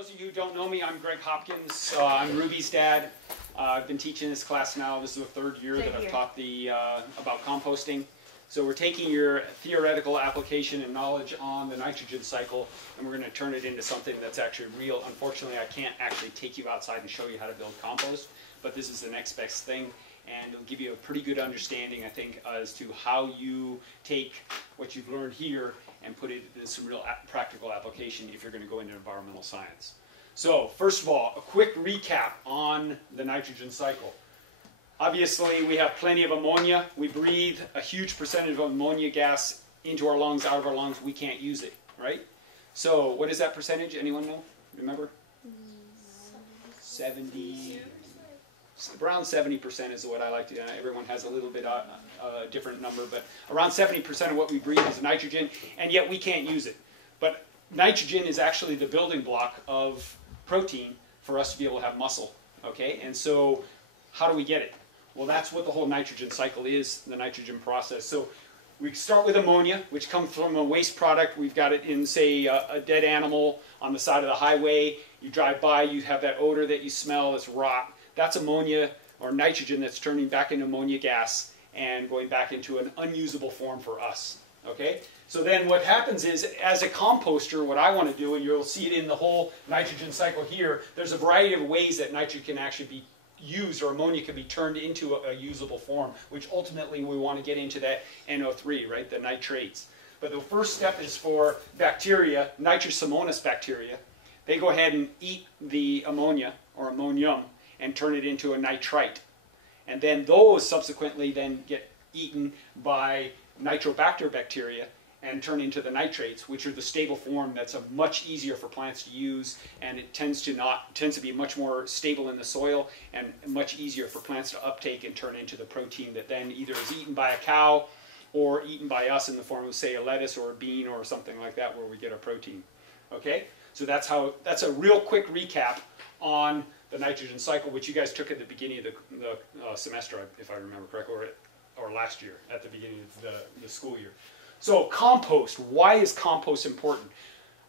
those of you who don't know me, I'm Greg Hopkins. I'm Ruby's dad. I've been teaching this class now. This is the third year that I've taught about composting. So we're taking your theoretical application and knowledge on the nitrogen cycle, and we're going to turn it into something that's actually real. Unfortunately, I can't actually take you outside and show you how to build compost, but this is the next best thing, and it'll give you a pretty good understanding, I think, as to how you take what you've learned here and put it into some real practical application if you're going to go into environmental science. So, first of all, a quick recap on the nitrogen cycle. Obviously, we have plenty of ammonia. We breathe a huge percentage of ammonia gas into our lungs, out of our lungs. We can't use it, right? So, what is that percentage? Anyone know? Remember? 70. Around 70% is what I like to do. Everyone has a little bit different number, but around 70% of what we breathe is nitrogen, and yet we can't use it. But nitrogen is actually the building block of protein for us to be able to have muscle, okay? And so, how do we get it? Well, that's what the whole nitrogen cycle is, the nitrogen process. So we start with ammonia, which comes from a waste product. We've got it in, say, a dead animal on the side of the highway. You drive by, you have that odor that you smell, it's rot. That's ammonia or nitrogen that's turning back into ammonia gas and going back into an unusable form for us. Okay? So then what happens is, as a composter, what I want to do, and you'll see it in the whole nitrogen cycle here, there's a variety of ways that nitrogen can actually be used, or ammonia can be turned into a usable form, which ultimately we want to get into that NO3, right, the nitrates. But the first step is for bacteria, Nitrosomonas bacteria. They go ahead and eat the ammonia, or ammonium, and turn it into a nitrite. And then those subsequently then get eaten by Nitrobacter bacteria and turn into the nitrates, which are the stable form that's much easier for plants to use, and it tends to be much more stable in the soil and much easier for plants to uptake and turn into the protein that then either is eaten by a cow or eaten by us in the form of, say, a lettuce or a bean or something like that, where we get our protein. Okay? So that's a real quick recap on the nitrogen cycle, which you guys took at the beginning of the semester, if I remember correctly, or last year, at the beginning of the school year. So compost, why is compost important?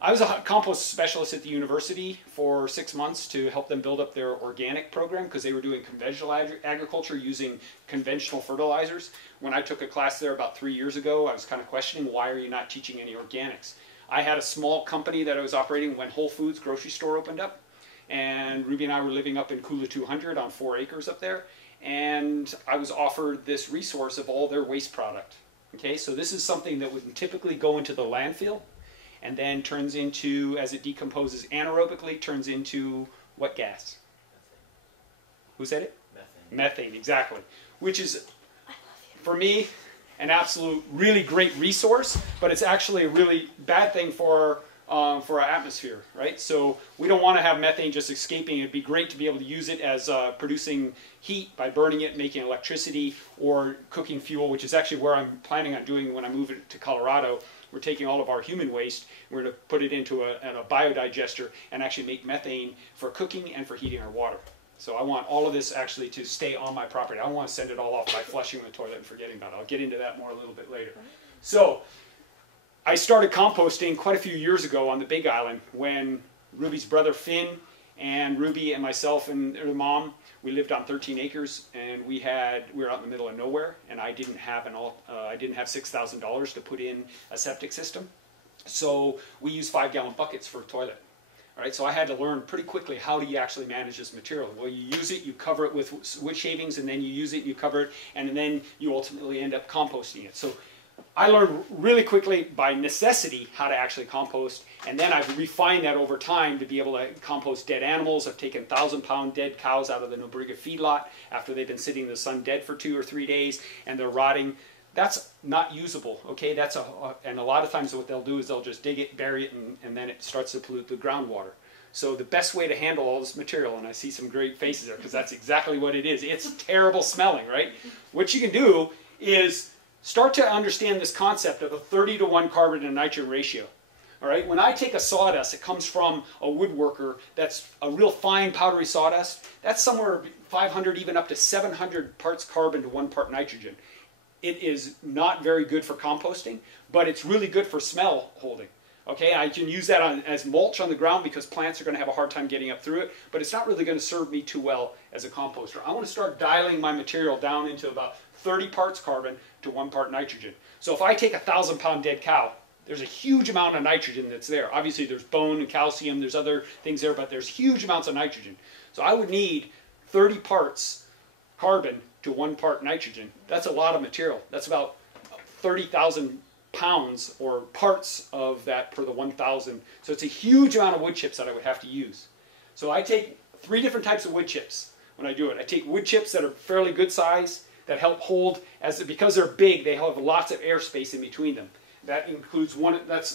I was a compost specialist at the university for 6 months to help them build up their organic program, because they were doing conventional agriculture using conventional fertilizers. When I took a class there about 3 years ago, I was kind of questioning, why are you not teaching any organics? I had a small company that I was operating when Whole Foods grocery store opened up, and Ruby and I were living up in Kula 200 on 4 acres up there, and I was offered this resource of all their waste product. Okay, so this is something that would typically go into the landfill and then turns into, as it decomposes anaerobically, turns into what gas? Methane. Who said it? Methane. Methane, exactly. Which is, for me, an absolute really great resource, but it's actually a really bad thing for our atmosphere, right? So we don't want to have methane just escaping. It'd be great to be able to use it as producing heat by burning it, making electricity, or cooking fuel, which is actually where I'm planning on doing when I move it to Colorado. We're taking all of our human waste, we're going to put it into a biodigester and actually make methane for cooking and for heating our water. So I want all of this actually to stay on my property. I don't want to send it all off by flushing the toilet and forgetting about it. I'll get into that more a little bit later. So I started composting quite a few years ago on the Big Island when Ruby's brother Finn and Ruby and myself and her mom, we lived on 13 acres, and we were out in the middle of nowhere, and I didn't have $6,000 to put in a septic system. So we used 5-gallon buckets for a toilet. All right, so I had to learn pretty quickly, how do you actually manage this material? Well, you use it, you cover it with wood shavings, and then you use it, you cover it, and then you ultimately end up composting it. So I learned really quickly by necessity how to actually compost, and then I've refined that over time to be able to compost dead animals. I've taken 1,000-pound dead cows out of the Nobriga feedlot after they've been sitting in the sun dead for 2 or 3 days and they're rotting. That's not usable, okay? And a lot of times what they'll do is they'll just dig it, bury it, and then it starts to pollute the groundwater. So the best way to handle all this material, and I see some great faces there because that's exactly what it is. It's terrible smelling, right? What you can do is start to understand this concept of a 30-to-1 carbon to nitrogen ratio. All right? When I take a sawdust that comes from a woodworker that's a real fine powdery sawdust, that's somewhere 500, even up to 700 parts carbon to 1 part nitrogen. It is not very good for composting, but it's really good for smell holding. Okay, I can use that as mulch on the ground because plants are going to have a hard time getting up through it, but it's not really going to serve me too well as a composter. I want to start dialing my material down into about 30 parts carbon to 1 part nitrogen. So if I take a 1,000-pound dead cow, there's a huge amount of nitrogen that's there. Obviously there's bone and calcium, there's other things there, but there's huge amounts of nitrogen. So I would need 30 parts carbon to 1 part nitrogen. That's a lot of material. That's about 30,000 pounds or parts of that per the 1,000. So it's a huge amount of wood chips that I would have to use. So I take 3 different types of wood chips when I do it. I take wood chips that are fairly good size, that help hold, because they're big, they have lots of airspace in between them. That includes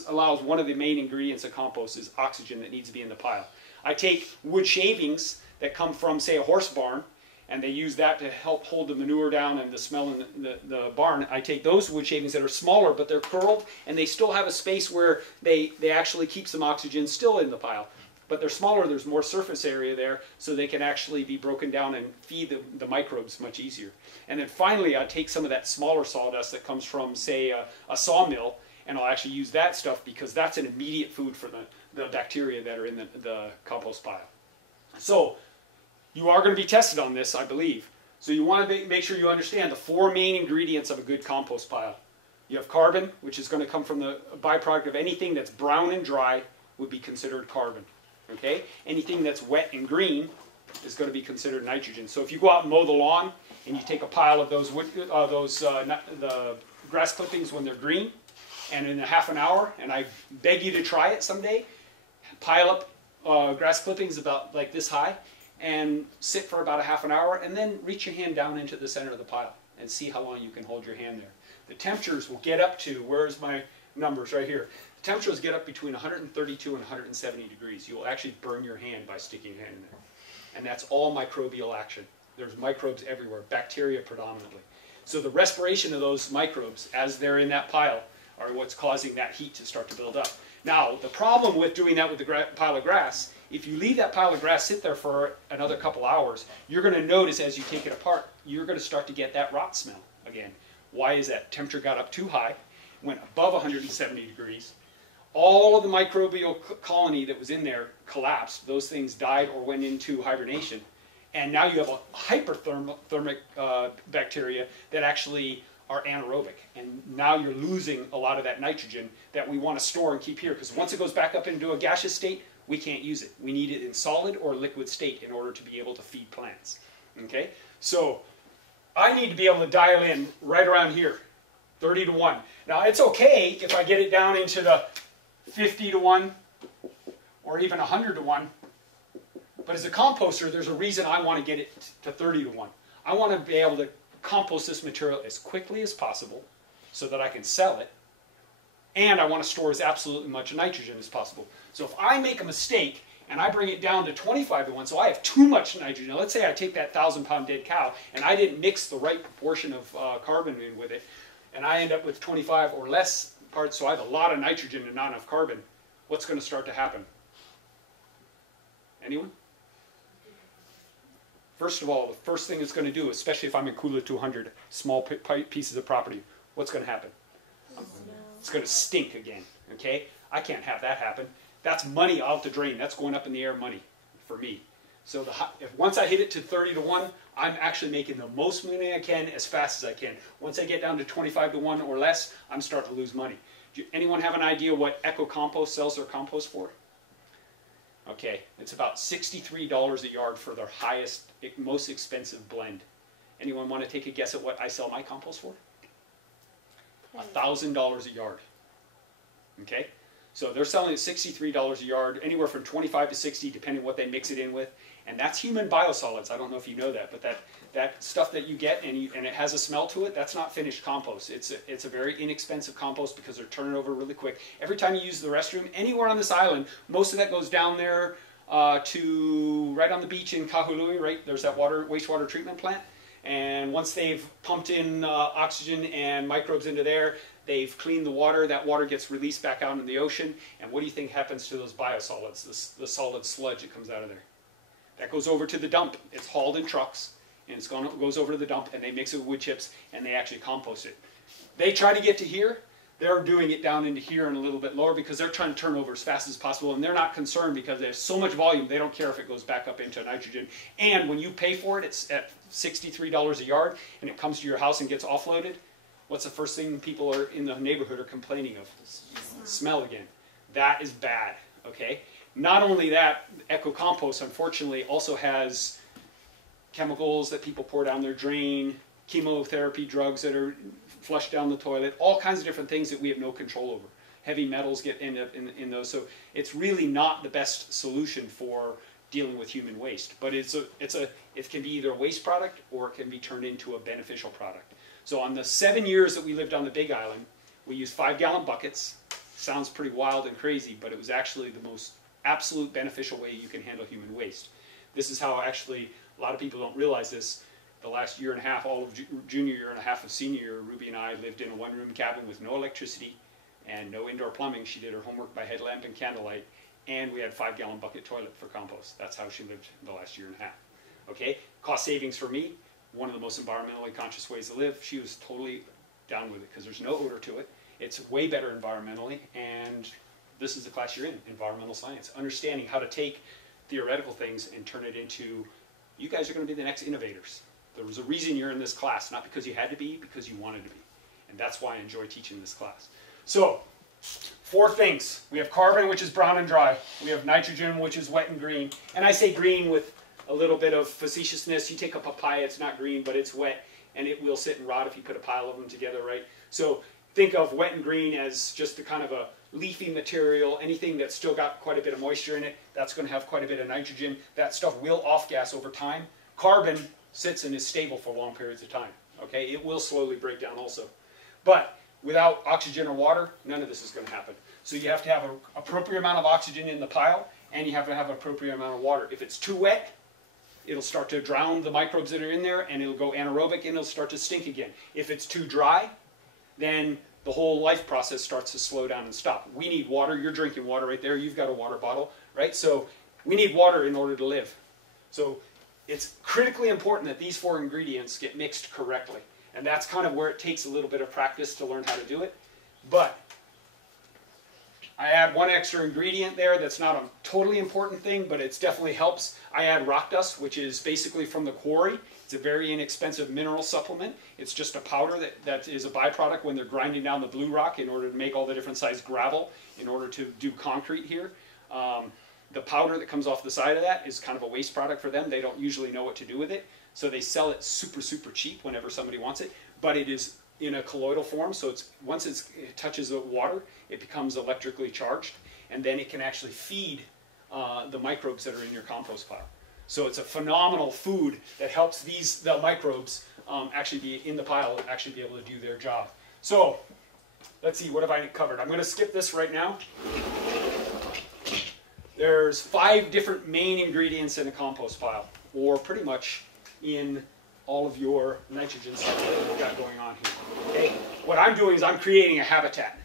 allows one of the main ingredients of compost is oxygen that needs to be in the pile. I take wood shavings that come from, say, a horse barn, and they use that to help hold the manure down and the smell in the barn. I take those wood shavings that are smaller, but they're curled, and they still have a space where they actually keep some oxygen still in the pile. But they're smaller, there's more surface area there, so they can actually be broken down and feed the microbes much easier. And then finally, I take some of that smaller sawdust that comes from, say, a sawmill, and I'll actually use that stuff because that's an immediate food for the bacteria that are in the compost pile. So, you are going to be tested on this, I believe. So you want to make sure you understand the 4 main ingredients of a good compost pile. You have carbon, which is going to come from the byproduct of anything that's brown and dry would be considered carbon. Okay? Anything that's wet and green is going to be considered nitrogen. So if you go out and mow the lawn and you take a pile of those the grass clippings when they're green, and in a half an hour, and I beg you to try it someday, pile up grass clippings about like this high, and sit for about a half an hour, and then reach your hand down into the center of the pile and see how long you can hold your hand there. The temperatures will get up to, where's my numbers right here? The temperatures get up between 132 and 170 degrees. You will actually burn your hand by sticking your hand in there. And that's all microbial action. There's microbes everywhere, bacteria predominantly. So the respiration of those microbes as they're in that pile are what's causing that heat to start to build up. Now, the problem with doing that with the pile of grass, if you leave that pile of grass sit there for another couple hours, you're going to notice as you take it apart, you're going to start to get that rot smell again. Why is that? Temperature got up too high, went above 170 degrees. All of the microbial colony that was in there collapsed. Those things died or went into hibernation. And now you have a hyperthermic bacteria that actually are anaerobic. And now you're losing a lot of that nitrogen that we want to store and keep here. Because once it goes back up into a gaseous state, we can't use it. We need it in solid or liquid state in order to be able to feed plants. Okay? So I need to be able to dial in right around here, 30 to 1. Now it's okay if I get it down into the 50 to 1 or even 100 to 1. But as a composter, there's a reason I want to get it to 30 to 1. I want to be able to compost this material as quickly as possible so that I can sell it. And I want to store as absolutely much nitrogen as possible. So if I make a mistake and I bring it down to 25 to 1, so I have too much nitrogen. Now let's say I take that 1,000-pound dead cow and I didn't mix the right proportion of carbon in with it, and I end up with 25 or less parts, so I have a lot of nitrogen and not enough carbon. What's going to start to happen? Anyone? First of all, the first thing it's going to do, especially if I'm in cooler 200, small pieces of property, what's going to happen? It's going to stink again, okay? I can't have that happen. That's money out the drain. That's going up in the air money for me. So once I hit it to 30 to 1, I'm actually making the most money I can as fast as I can. Once I get down to 25 to 1 or less, I'm starting to lose money. Do anyone have an idea what Eco Compost sells their compost for? Okay, it's about $63 a yard for their highest, most expensive blend. Anyone want to take a guess at what I sell my compost for? $1,000 a yard. Okay, so they're selling it $63 a yard, anywhere from 25 to 60, depending what they mix it in with. And that's human biosolids. I don't know if you know that, but that stuff that you get and it has a smell to it, that's not finished compost. It's a very inexpensive compost because they're turning over really quick. Every time you use the restroom, anywhere on this island, most of that goes down there to right on the beach in Kahului, right? There's that wastewater treatment plant. And once they've pumped in oxygen and microbes into there, they've cleaned the water. That water gets released back out into the ocean. And what do you think happens to those biosolids, the solid sludge that comes out of there? That goes over to the dump. It's hauled in trucks, and it goes over to the dump, and they mix it with wood chips, and they actually compost it. They try to get to here. they're doing it down into here and a little bit lower because they're trying to turn over as fast as possible, and they're not concerned because there's so much volume, they don't care if it goes back up into nitrogen. And when you pay for it, it's at $63 a yard, and it comes to your house and gets offloaded. What's the first thing people are in the neighborhood are complaining of? Smell again. That is bad, okay? Not only that, eco-compost, unfortunately, also has chemicals that people pour down their drain, chemotherapy drugs that are flushed down the toilet, all kinds of different things that we have no control over. Heavy metals end up in those, so it's really not the best solution for dealing with human waste. But it can be either a waste product or it can be turned into a beneficial product. So on the 7 years that we lived on the Big Island, we used 5-gallon buckets. Sounds pretty wild and crazy, but it was actually the most absolute beneficial way you can handle human waste. This is how actually, a lot of people don't realize this, the last year and a half, all of junior year and a half of senior year, Ruby and I lived in a one-room cabin with no electricity and no indoor plumbing. She did her homework by headlamp and candlelight, and we had a 5-gallon bucket toilet for compost. That's how she lived the last year and a half. Okay, cost savings for me, one of the most environmentally conscious ways to live. She was totally down with it because there's no odor to it. It's way better environmentally, and this is the class you're in, environmental science. Understanding how to take theoretical things and turn it into, you guys are going to be the next innovators. There was a reason you're in this class, not because you had to be, because you wanted to be. And that's why I enjoy teaching this class. So, 4 things. We have carbon, which is brown and dry. We have nitrogen, which is wet and green. And I say green with a little bit of facetiousness. You take a papaya, it's not green, but it's wet, and it will sit and rot if you put a pile of them together, right? So think of wet and green as just a kind of a leafy material. Anything that's still got quite a bit of moisture in it, that's going to have quite a bit of nitrogen. That stuff will off-gas over time. Carbon sits and is stable for long periods of time. Okay, it will slowly break down also. But without oxygen or water, none of this is going to happen. So you have to have an appropriate amount of oxygen in the pile, and you have to have an appropriate amount of water. If it's too wet, it'll start to drown the microbes that are in there, and it'll go anaerobic, and it'll start to stink again. If it's too dry, then the whole life process starts to slow down and stop. We need water. You're drinking water right there. You've got a water bottle, right? So we need water in order to live. So it's critically important that these 4 ingredients get mixed correctly. And that's kind of where it takes a little bit of practice to learn how to do it. But I add 1 extra ingredient there that's not a totally important thing, but it definitely helps. I add rock dust, which is basically from the quarry. It's a very inexpensive mineral supplement. It's just a powder that is a byproduct when they're grinding down the blue rock in order to make all the different size gravel in order to do concrete here. The powder that comes off the side of that is kind of a waste product for them. They don't usually know what to do with it, so they sell it super, super cheap whenever somebody wants it. But it is in a colloidal form, so once it touches the water, it becomes electrically charged, and then it can actually feed the microbes that are in your compost pile. So it's a phenomenal food that helps the microbes actually be in the pile, actually be able to do their job. So let's see, what have I covered? I'm going to skip this right now. There's 5 different main ingredients in a compost pile, or pretty much in all of your nitrogen stuff that we've got going on here. Okay? What I'm doing is I'm creating a habitat.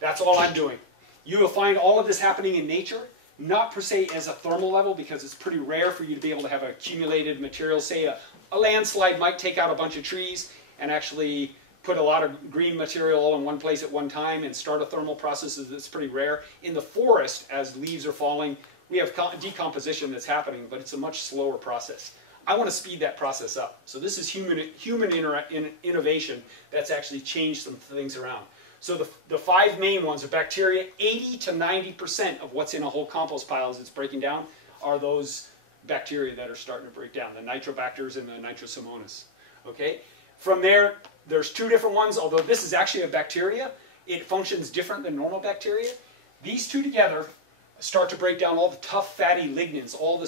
That's all I'm doing. You will find all of this happening in nature, not per se as a thermal level, because it's pretty rare for you to be able to have accumulated material. Say a landslide might take out a bunch of trees and actually put a lot of green material all in one place at one time and start a thermal process. That's pretty rare. In the forest, as leaves are falling, we have decomposition that's happening, but it's a much slower process. I want to speed that process up. So this is human innovation that's actually changed some things around. So the 5 main ones are bacteria. 80 to 90% of what's in a whole compost pile as it's breaking down are those bacteria that are starting to break down, the nitrobacters and the nitrosomonas. Okay? From there, there's 2 different ones, although this is actually a bacteria. It functions different than normal bacteria. These 2 together start to break down all the tough, fatty lignins, all the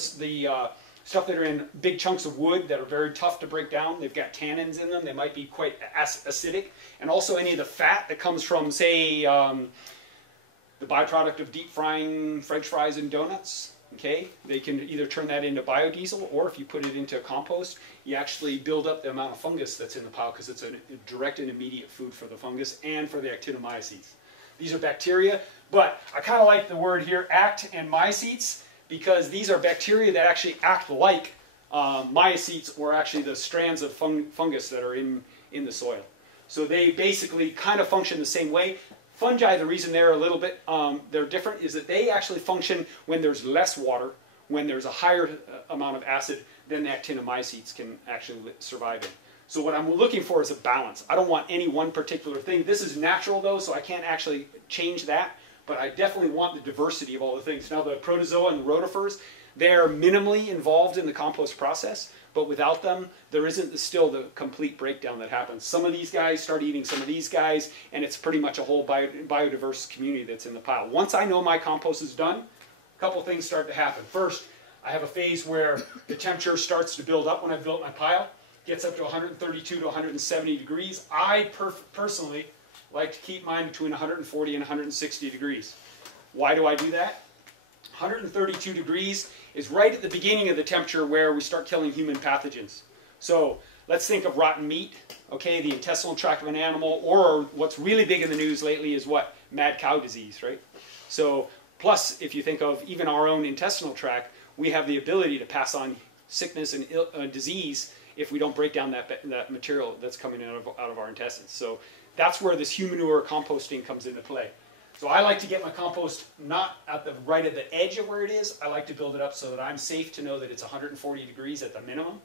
stuff that are in big chunks of wood that are very tough to break down. They've got tannins in them. They might be quite acidic. And also any of the fat that comes from, say, the byproduct of deep frying French fries and donuts. Okay? They can either turn that into biodiesel, or if you put it into compost, you actually build up the amount of fungus that's in the pile because it's a direct and immediate food for the fungus and for the actinomycetes. These are bacteria, but I kind of like the word here, act and myocetes, because these are bacteria that actually act like myocetes, or actually the strands of fungus that are in the soil. So they basically kind of function the same way. Fungi, the reason they're a little bit, they're different is that they actually function when there's less water, when there's a higher amount of acid than the actinomycetes can actually survive in. So what I'm looking for is a balance. I don't want any one particular thing. This is natural though, so I can't actually change that, but I definitely want the diversity of all the things. Now the protozoa and the rotifers, they're minimally involved in the compost process, but without them, there isn't still the complete breakdown that happens. Some of these guys start eating some of these guys, and it's pretty much a whole biodiverse community that's in the pile. Once I know my compost is done, a couple things start to happen. First, I have a phase where the temperature starts to build up when I've built my pile. Gets up to 132 to 170 degrees. I personally like to keep mine between 140 and 160 degrees. Why do I do that? 132 degrees is right at the beginning of the temperature where we start killing human pathogens. So let's think of rotten meat, okay, the intestinal tract of an animal, or what's really big in the news lately is what? Mad cow disease, right? So plus, if you think of even our own intestinal tract, we have the ability to pass on sickness and disease if we don't break down that material that's coming out of our intestines. So that's where this human manure composting comes into play. So I like to get my compost not at the right at the edge of where it is. I like to build it up so that I'm safe to know that it's 140 degrees at the minimum.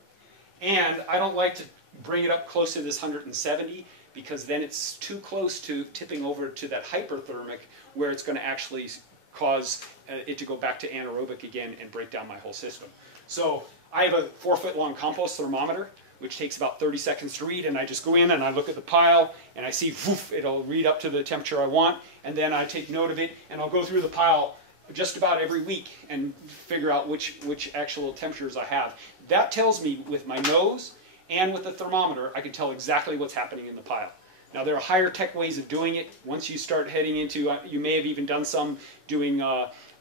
And I don't like to bring it up close to this 170 because then it's too close to tipping over to that hyperthermic where it's going to actually cause it to go back to anaerobic again and break down my whole system. So I have a 4-foot long compost thermometer, which takes about 30 seconds to read, and I just go in and I look at the pile and I see, woof, it'll read up to the temperature I want, and then I take note of it and I'll go through the pile just about every week and figure out which actual temperatures I have. That tells me with my nose and with the thermometer, I can tell exactly what's happening in the pile. Now there are higher tech ways of doing it. Once you start heading into, you may have even done some doing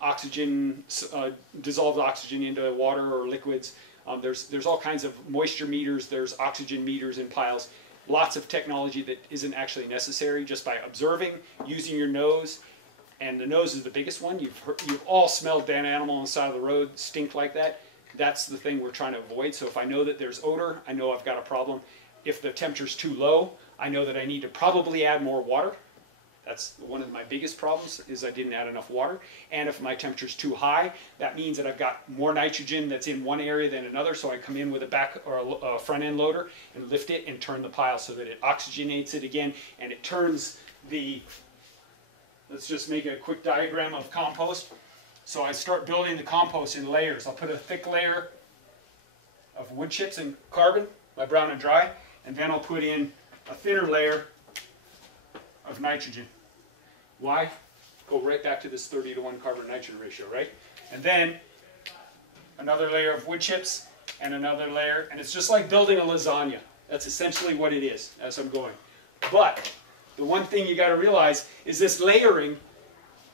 oxygen, dissolved oxygen into water or liquids. There's all kinds of moisture meters, there's oxygen meters in piles. Lots of technology that isn't actually necessary just by observing, using your nose. And the nose is the biggest one. You've all smelled that animal on the side of the road stink like that. That's the thing we're trying to avoid. So if I know that there's odor, I know I've got a problem. If the temperature's too low, I know that I need to probably add more water. That's one of my biggest problems, is I didn't add enough water. And if my temperature's too high, that means that I've got more nitrogen that's in one area than another, so I come in with a back or a front end loader and lift it and turn the pile so that it oxygenates it again, and it turns the, let's just make a quick diagram of compost. So I start building the compost in layers. I'll put a thick layer of wood chips and carbon, my brown and dry, and then I'll put in a thinner layer of nitrogen. Why? Go right back to this 30-to-1 carbon-nitrogen ratio, right? And then another layer of wood chips and another layer, and it's just like building a lasagna. That's essentially what it is as I'm going. But the one thing you got to realize is this layering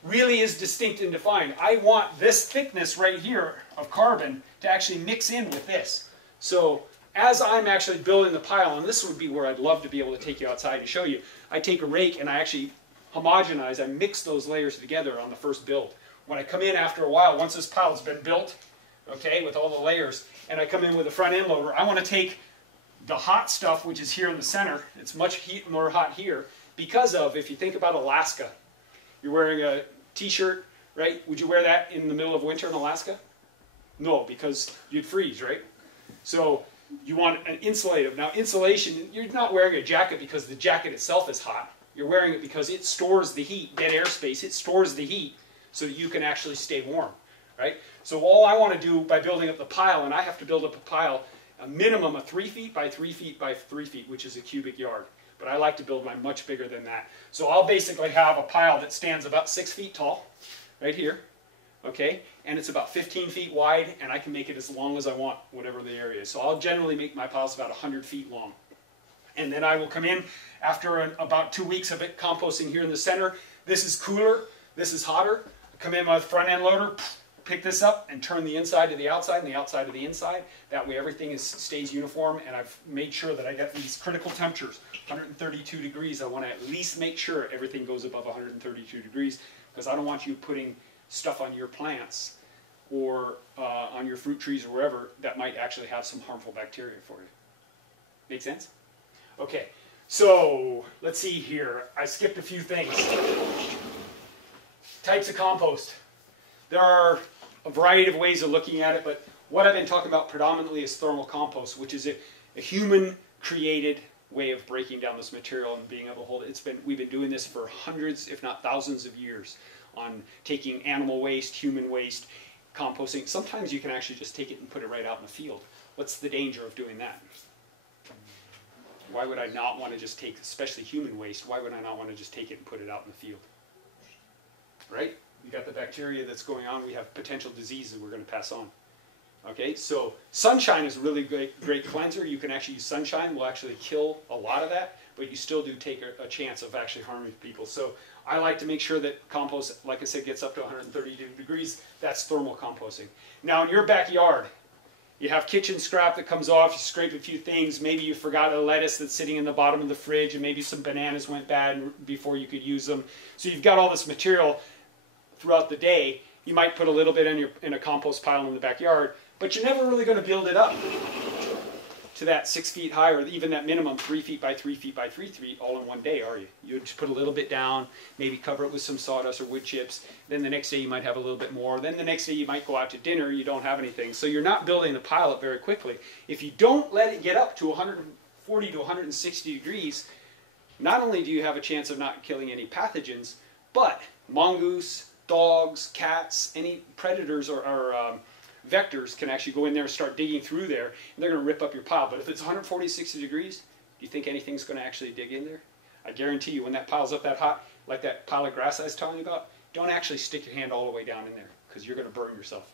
really is distinct and defined. I want this thickness right here of carbon to actually mix in with this. So as I'm actually building the pile, and this would be where I'd love to be able to take you outside and show you, I take a rake and I actually homogenize, I mix those layers together on the first build. When I come in after a while, once this pile's been built, okay, with all the layers, and I come in with a front end loader, I want to take the hot stuff, which is here in the center, it's much more hot here, because of, if you think about Alaska, you're wearing a t-shirt, right? Would you wear that in the middle of winter in Alaska? No, because you'd freeze, right? So you want an insulative. Now insulation, you're not wearing a jacket because the jacket itself is hot. You're wearing it because it stores the heat, dead airspace, it stores the heat so that you can actually stay warm, right? So all I want to do by building up the pile, and I have to build up a pile, a minimum of 3 feet by 3 feet by 3 feet, which is a cubic yard. But I like to build mine much bigger than that. So I'll basically have a pile that stands about 6 feet tall, right here, okay? And it's about 15 feet wide, and I can make it as long as I want, whatever the area is. So I'll generally make my piles about 100 feet long. And then I will come in after about 2 weeks of it composting here in the center. This is cooler, this is hotter. I come in with a front end loader, pick this up and turn the inside to the outside and the outside to the inside. That way everything stays uniform, and I've made sure that I get these critical temperatures. 132 degrees, I want to at least make sure everything goes above 132 degrees, because I don't want you putting stuff on your plants or on your fruit trees or wherever that might actually have some harmful bacteria for you. Make sense? Okay, So let's see here. I skipped a few things. Types of compost. There are a variety of ways of looking at it, but what I've been talking about predominantly is thermal compost, which is a human-created way of breaking down this material and being able to hold it. We've been doing this for hundreds, if not thousands of years, on taking animal waste, human waste, composting. Sometimes you can actually just take it and put it right out in the field. What's the danger of doing that? Why would I not want to just take, especially human waste, why would I not want to just take it and put it out in the field? Right? You got the bacteria that's going on. We have potential diseases we're going to pass on. Okay, so sunshine is a really great cleanser. You can actually use sunshine. Will actually kill a lot of that, but you still do take a chance of actually harming people. So I like to make sure that compost, like I said, gets up to 132 degrees. That's thermal composting. Now in your backyard, you have kitchen scrap that comes off, you scrape a few things, maybe you forgot a lettuce that's sitting in the bottom of the fridge, and maybe some bananas went bad before you could use them. So you've got all this material throughout the day. You might put a little bit in a compost pile in the backyard, but you're never really going to build it up to that 6 feet high, or even that minimum 3 feet by 3 feet by 3 feet all in one day, are you? You just put a little bit down, maybe cover it with some sawdust or wood chips. Then the next day you might have a little bit more. Then the next day you might go out to dinner, you don't have anything. So you're not building the pile up very quickly. If you don't let it get up to 140 to 160 degrees, not only do you have a chance of not killing any pathogens, but mongoose, dogs, cats, any predators or vectors can actually go in there and start digging through there, and they're going to rip up your pile. But if it's 140, 60 degrees, do you think anything's going to actually dig in there? I guarantee you when that pile's up that hot, like that pile of grass I was telling you about, don't actually stick your hand all the way down in there, because you're going to burn yourself.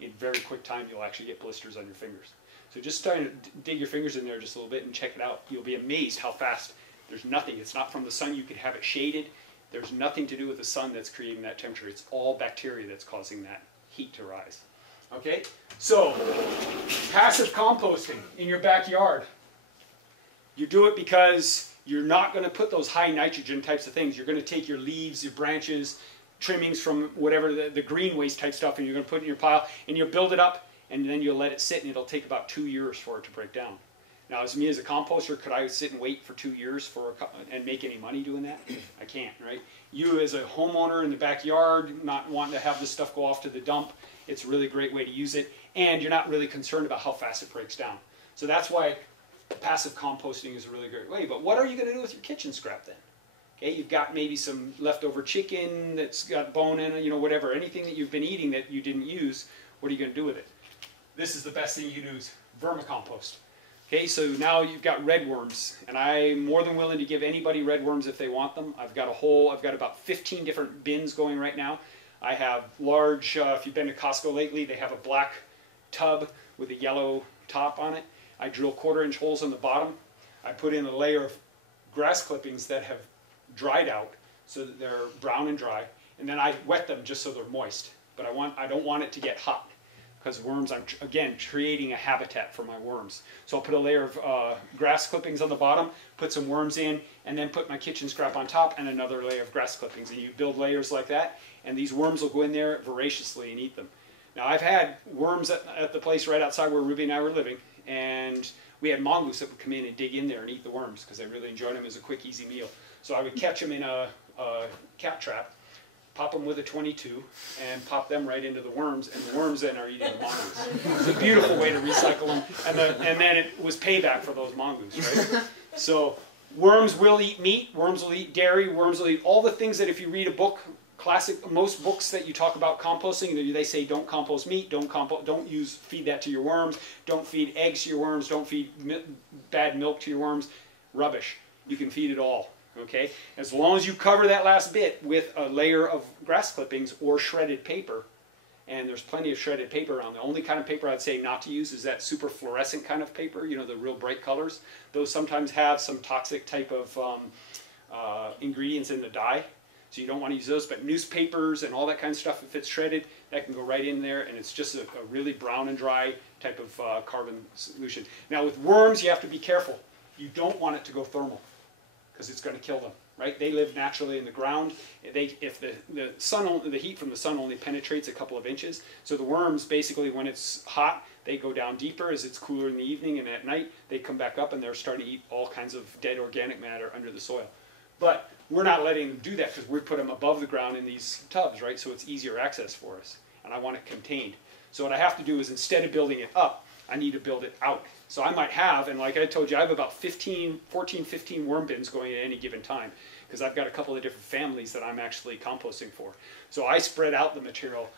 In very quick time, you'll actually get blisters on your fingers. So just starting to dig your fingers in there just a little bit and check it out. You'll be amazed how fast. There's nothing. It's not from the sun. You could have it shaded. There's nothing to do with the sun that's creating that temperature. It's all bacteria that's causing that heat to rise. Okay, so passive composting in your backyard. You do it because you're not going to put those high nitrogen types of things. You're going to take your leaves, your branches, trimmings from whatever the green waste type stuff, and you're going to put it in your pile, and you'll build it up, and then you'll let it sit, and it'll take about 2 years for it to break down. Now, as me as a composter, could I sit and wait for 2 years and make any money doing that? I can't, right? You as a homeowner in the backyard, not wanting to have this stuff go off to the dump, it's a really great way to use it, and you're not really concerned about how fast it breaks down. So that's why passive composting is a really great way. But what are you going to do with your kitchen scrap then? Okay, you've got maybe some leftover chicken that's got bone in it, you know, whatever, anything that you've been eating that you didn't use, what are you going to do with it? This is the best thing you can do, is vermicompost. Okay, so now you've got red worms, and I'm more than willing to give anybody red worms if they want them. I've got about 15 different bins going right now. I have large, if you've been to Costco lately, they have a black tub with a yellow top on it. I drill 1/4-inch holes on the bottom. I put in a layer of grass clippings that have dried out so that they're brown and dry, and then I wet them just so they're moist. But I don't want it to get hot, because worms, I'm again creating a habitat for my worms. So I'll put a layer of grass clippings on the bottom, put some worms in, and then put my kitchen scrap on top and another layer of grass clippings. And you build layers like that, and these worms will go in there voraciously and eat them. Now I've had worms at the place right outside where Ruby and I were living, and we had mongoose that would come in and dig in there and eat the worms because they really enjoyed them as a quick, easy meal. So I would catch them in a cat trap, pop them with a 22, and pop them right into the worms, and the worms then are eating the mongoose. It's a beautiful way to recycle them, and then it was payback for those mongoose, right? So worms will eat meat, worms will eat dairy, worms will eat all the things that if you read a book, most books that you talk about composting, they say don't compost meat, don't feed that to your worms, don't feed eggs to your worms, don't feed bad milk to your worms. Rubbish. You can feed it all. Okay, as long as you cover that last bit with a layer of grass clippings or shredded paper, and there's plenty of shredded paper around. The only kind of paper I'd say not to use is that super fluorescent kind of paper, you know, the real bright colors. Those sometimes have some toxic type of ingredients in the dye, so you don't want to use those. But newspapers and all that kind of stuff, if it's shredded, that can go right in there, and it's just a really brown and dry type of carbon solution. Now with worms, you have to be careful. You don't want it to go thermal, because it's going to kill them. right? They live naturally in the ground. If the heat from the sun only penetrates a couple of inches, so the worms basically, when it's hot, they go down deeper. As it's cooler in the evening, and at night they come back up and they're starting to eat all kinds of dead organic matter under the soil. But we're not letting them do that because we put them above the ground in these tubs, right? So it's easier access for us, and I want it contained. So what I have to do is, instead of building it up, I need to build it out. So I might have, and like I told you, I have about 14, 15 worm bins going at any given time, because I've got a couple of different families that I'm actually composting for. So I spread out the material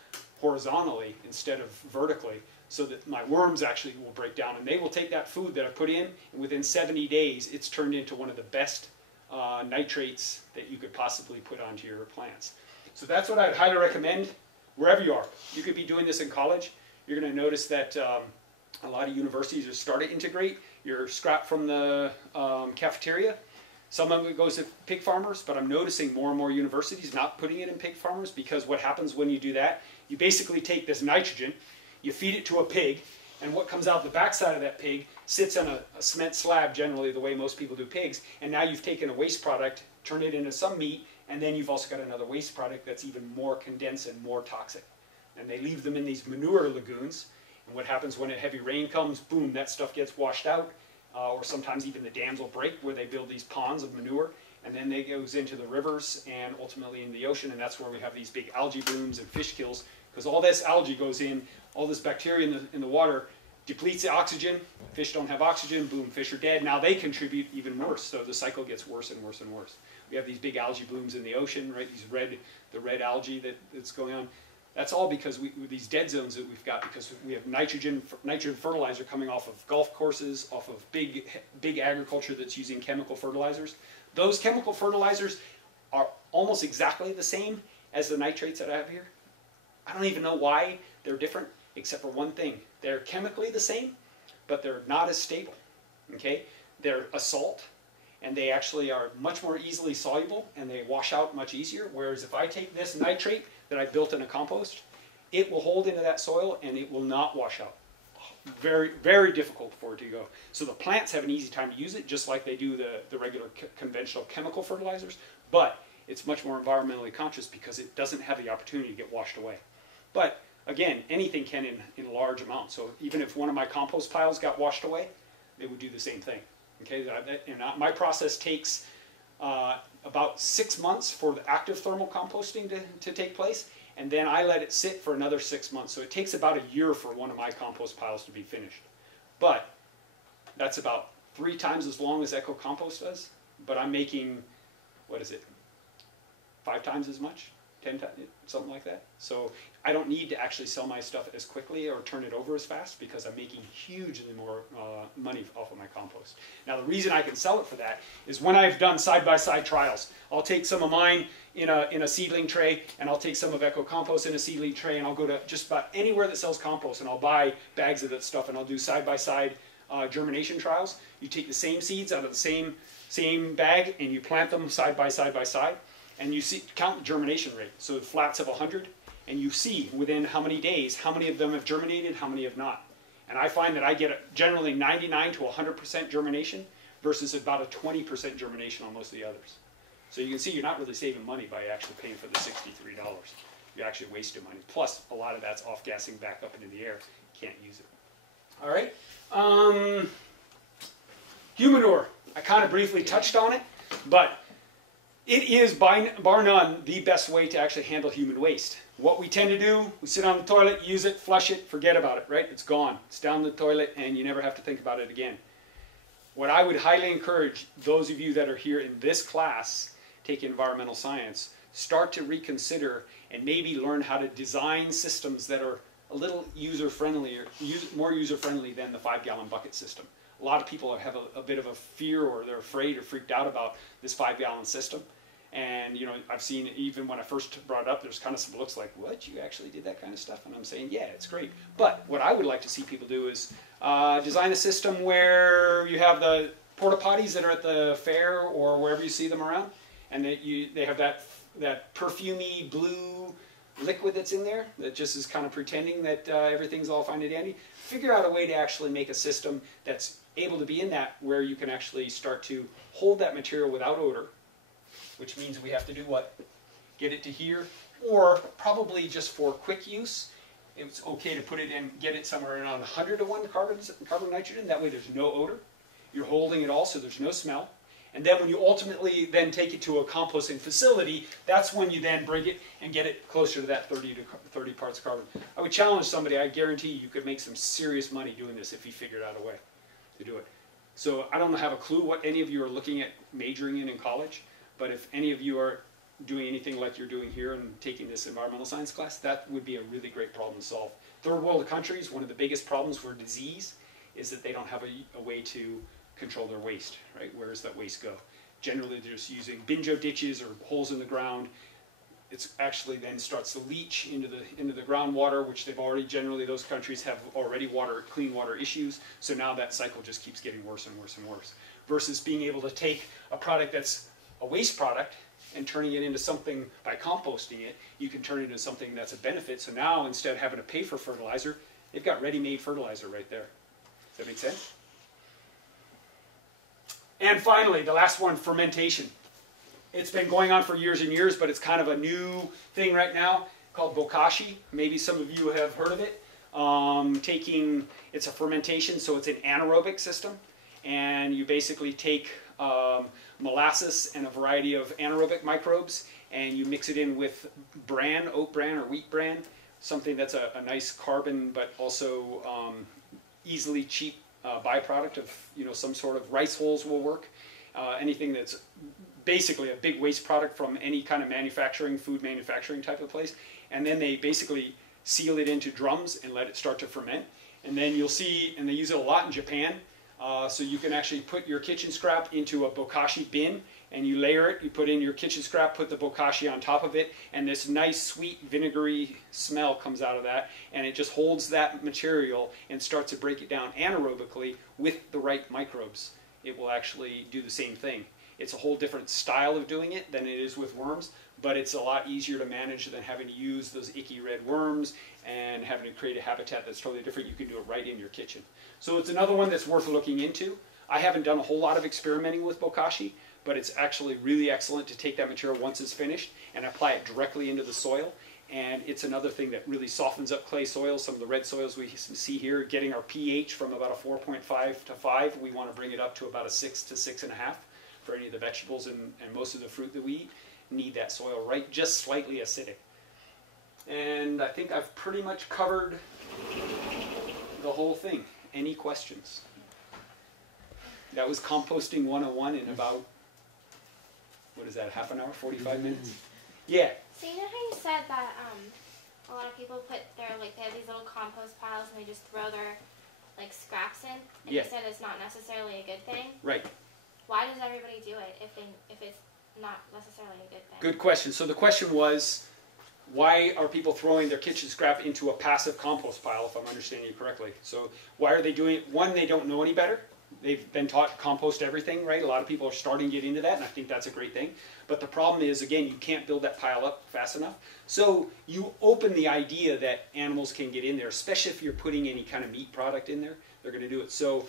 horizontally instead of vertically, so that my worms actually will break down, and they will take that food that I put in, and within 70 days it's turned into one of the best nitrates that you could possibly put onto your plants. So that's what I'd highly recommend wherever you are. You could be doing this in college. You're going to notice that a lot of universities are starting to integrate your scrap from the cafeteria. Some of it goes to pig farmers, but I'm noticing more and more universities not putting it in pig farmers, because what happens when you do that, you basically take this nitrogen, you feed it to a pig, and what comes out the backside of that pig sits on a cement slab, generally the way most people do pigs, and now you've taken a waste product, turned it into some meat, and then you've also got another waste product that's even more condensed and more toxic. And they leave them in these manure lagoons. And what happens when a heavy rain comes, boom, that stuff gets washed out, or sometimes even the dams will break where they build these ponds of manure, and then it goes into the rivers and ultimately in the ocean, and that's where we have these big algae blooms and fish kills, because all this algae goes in, all this bacteria in the water depletes the oxygen, fish don't have oxygen, boom, fish are dead. Now they contribute even worse, so the cycle gets worse and worse and worse. We have these big algae blooms in the ocean, right? The red algae that's going on. That's all because with these dead zones that we've got, because we have nitrogen fertilizer coming off of golf courses, off of big agriculture that's using chemical fertilizers. Those chemical fertilizers are almost exactly the same as the nitrates that I have here. I don't even know why they're different, except for one thing. They're chemically the same, but they're not as stable. Okay? They're a salt, and they actually are much more easily soluble, and they wash out much easier. Whereas if I take this nitrate that I built in a compost, it will hold into that soil and it will not wash out. Very, very difficult for it to go. So the plants have an easy time to use it, just like they do the regular conventional chemical fertilizers, but it's much more environmentally conscious because it doesn't have the opportunity to get washed away. But again, anything can in large amounts. So even if one of my compost piles got washed away, it would do the same thing. Okay, and my process takes about 6 months for the active thermal composting to take place, and then I let it sit for another 6 months. So it takes about a year for one of my compost piles to be finished. But that's about 3 times as long as Eco Compost does, but I'm making, what is it, 5 times as much? 10 times, something like that. So I don't need to actually sell my stuff as quickly or turn it over as fast, because I'm making hugely more money off of my compost. Now the reason I can sell it for that is when I've done side-by-side trials, I'll take some of mine in a seedling tray, and I'll take some of Eco Compost in a seedling tray, and I'll go to just about anywhere that sells compost, and I'll buy bags of that stuff, and I'll do side-by-side germination trials. You take the same seeds out of the same bag, and you plant them side by side by side, and you count the germination rate. So the flats of 100, and you see within how many days, how many of them have germinated, how many have not. And I find that I get generally 99 to 100% germination versus about a 20% germination on most of the others. So you can see you're not really saving money by actually paying for the $63. You're actually wasting money. Plus, a lot of that's off-gassing back up into the air. You can't use it. All right. Humanure. I kind of briefly touched on it, but it is, bar none, the best way to actually handle human waste. What we tend to do, we sit on the toilet, use it, flush it, forget about it, right? It's gone. It's down the toilet, and you never have to think about it again. What I would highly encourage those of you that are here in this class, take environmental science, start to reconsider and maybe learn how to design systems that are a little user-friendly, or more user-friendly than the 5-gallon bucket system. A lot of people have a bit of a fear, or they're afraid or freaked out about this 5-gallon system. And, you know, I've seen, even when I first brought it up, there's kind of some looks like, what, you actually did that kind of stuff? And I'm saying, yeah, it's great. But what I would like to see people do is design a system where you have the porta potties that are at the fair or wherever you see them around, and they have that perfumey blue liquid that's in there that just is kind of pretending that everything's all fine and dandy. Figure out a way to actually make a system that's able to be in that, where you can actually start to hold that material without odor, which means we have to do what? Get it to here, or probably just for quick use, it's okay to put it in, get it somewhere around 100 to 1 carbon nitrogen. That way there's no odor. You're holding it all, so there's no smell. And then when you ultimately then take it to a composting facility, that's when you then bring it and get it closer to that 30 parts carbon. I would challenge somebody, I guarantee you could make some serious money doing this if you figured out a way to do it. So I don't have a clue what any of you are looking at majoring in college, but if any of you are doing anything like you're doing here and taking this environmental science class, that would be a really great problem to solve. Third world countries, one of the biggest problems for disease is that they don't have a way to control their waste, right? Where does that waste go? Generally, they're just using binjo ditches or holes in the ground. It actually then starts to leach into the groundwater, which they've already, generally those countries have already clean water issues. So now that cycle just keeps getting worse and worse and worse. Versus being able to take a product that's a waste product and turning it into something by composting it, you can turn it into something that's a benefit. So now instead of having to pay for fertilizer, they've got ready-made fertilizer right there. Does that make sense? And finally, the last one, fermentation. It's been going on for years and years, but it's kind of a new thing right now called Bokashi. Maybe some of you have heard of it. It's a fermentation, so it's an anaerobic system. And you basically take molasses and a variety of anaerobic microbes, and you mix it in with bran, oat bran or wheat bran, something that's a nice carbon, but also easily cheap byproduct of, some sort of rice hulls will work. Anything that's basically a big waste product from any kind of food manufacturing type of place. And then they basically seal it into drums and let it start to ferment. And then you'll see, and they use it a lot in Japan, so you can actually put your kitchen scrap into a Bokashi bin, and you layer it, you put in your kitchen scrap, put the Bokashi on top of it, and this nice sweet vinegary smell comes out of that, and it just holds that material and starts to break it down anaerobically with the right microbes. It will actually do the same thing. It's a whole different style of doing it than it is with worms, but it's a lot easier to manage than having to use those icky red worms and having to create a habitat that's totally different. You can do it right in your kitchen. So it's another one that's worth looking into. I haven't done a whole lot of experimenting with Bokashi, but it's actually really excellent to take that material once it's finished and apply it directly into the soil. And it's another thing that really softens up clay soils. Some of the red soils we see here, getting our pH from about a 4.5 to 5, we want to bring it up to about a 6 to 6.5 for any of the vegetables and most of the fruit that we eat. Need that soil right, just slightly acidic. And I think I've pretty much covered the whole thing. Any questions? That was Composting 101 in about, what is that, half an hour, 45 minutes? Yeah. So you know how you said that a lot of people put they have these little compost piles and they just throw their scraps in, and you said it's not necessarily a good thing? Right. Why does everybody do it if it's not necessarily a good thing? Good question. So the question was, why are people throwing their kitchen scrap into a passive compost pile, if I'm understanding you correctly? So why are they doing it? One, they don't know any better. They've been taught to compost everything, right? A lot of people are starting to get into that, and I think that's a great thing. But the problem is, again, you can't build that pile up fast enough. So you open the idea that animals can get in there, especially if you're putting any kind of meat product in there. They're going to do it. So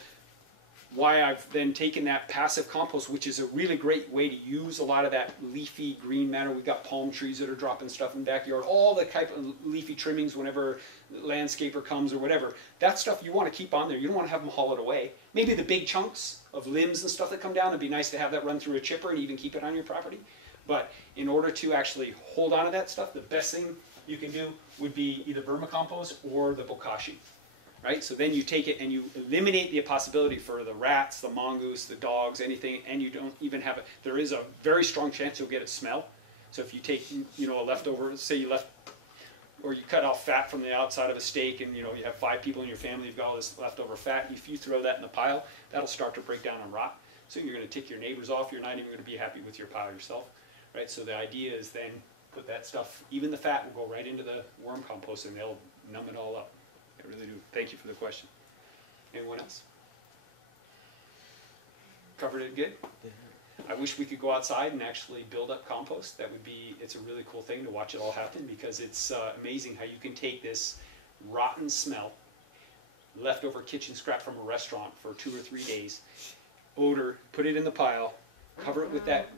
why I've then taken that passive compost, which is a really great way to use a lot of that leafy green matter. We've got palm trees that are dropping stuff in the backyard, all the type of leafy trimmings whenever the landscaper comes or whatever. That stuff you want to keep on there. You don't want to have them haul it away. Maybe the big chunks of limbs and stuff that come down, it'd be nice to have that run through a chipper and even keep it on your property. But in order to actually hold on to that stuff, the best thing you can do would be either vermicompost or the Bokashi. Right? So then you take it and you eliminate the possibility for the rats, the mongoose, the dogs, anything, and you don't even have it. There is a very strong chance you'll get a smell. So if you take, a leftover, say you cut off fat from the outside of a steak, and you have 5 people in your family, you've got all this leftover fat. If you throw that in the pile, that'll start to break down and rot. So you're going to tick your neighbors off. You're not even going to be happy with your pile yourself, right? So the idea is then put that stuff, even the fat, will go right into the worm compost, and they'll numb it all up. I really do. Thank you for the question. Anyone else? Covered it good? Yeah. I wish we could go outside and actually build up compost. It's a really cool thing to watch it all happen, because it's amazing how you can take this rotten smell, leftover kitchen scrap from a restaurant for 2 or 3 days, odor, put it in the pile, cover it with that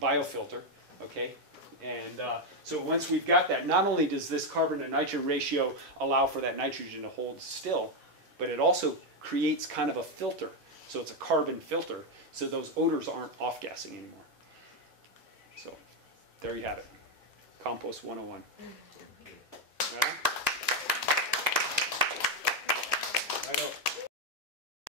biofilter, okay? And so once we've got that, not only does this carbon to nitrogen ratio allow for that nitrogen to hold still, but it also creates kind of a filter. So it's a carbon filter, so those odors aren't off-gassing anymore. So there you have it. Compost 101. All right?